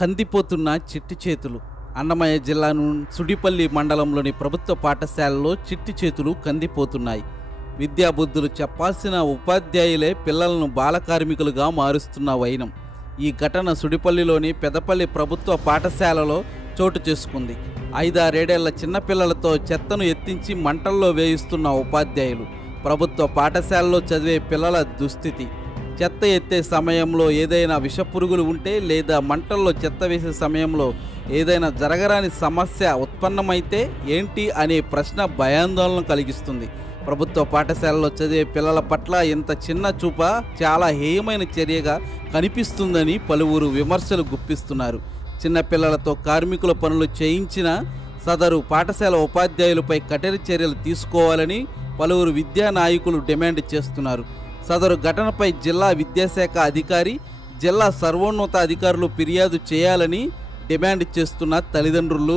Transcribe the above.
కందిపోతున్న చిట్టి చేతులు. అన్నమయ్య జిల్లాను సుడిపల్లి మండలంలోని ప్రభుత్వ పాఠశాలలో చిట్టి చేతులు కందిపోతున్నాయి. విద్యాబుద్ధులు చెప్పాల్సిన ఉపాధ్యాయులే పిల్లలను బాలకార్మికులుగా మారుస్తున్న వైనం. ఈ ఘటన సుడిపల్లిలోని పెదపల్లి ప్రభుత్వ పాఠశాలలో చోటు చేసుకుంది. 5-6 చిన్నపిల్లలతో చెత్తను ఎత్తించి మంటల్లో వేయిస్తున్న ఉపాధ్యాయులు. ప్రభుత్వ పాఠశాలలో చదివే పిల్లల దుస్థితి. చెత్త ఎత్తే సమయంలో ఏదైనా విషపురుగులు ఉంటే లేదా మంటల్లో చెత్త వేసే సమయంలో ఏదైనా జరగరాని సమస్య ఉత్పన్నమైతే ఏంటి అనే ప్రశ్న భయాందోళన కలిగిస్తుంది. ప్రభుత్వ పాఠశాలలో చదివే పిల్లల పట్ల ఇంత చిన్న చూప చాలా హేయమైన చర్యగా కనిపిస్తుందని పలువురు విమర్శలు గుప్పిస్తున్నారు. చిన్నపిల్లలతో కార్మికుల పనులు చేయించిన సదరు పాఠశాల ఉపాధ్యాయులపై కఠిన చర్యలు తీసుకోవాలని పలువురు విద్యా నాయకులు డిమాండ్ చేస్తున్నారు. సదరు ఘటనపై జిల్లా విద్యాశాఖ అధికారి, జిల్లా సర్వోన్నత అధికారులు ఫిర్యాదు చేయాలని డిమాండ్ చేస్తున్న తల్లిదండ్రులు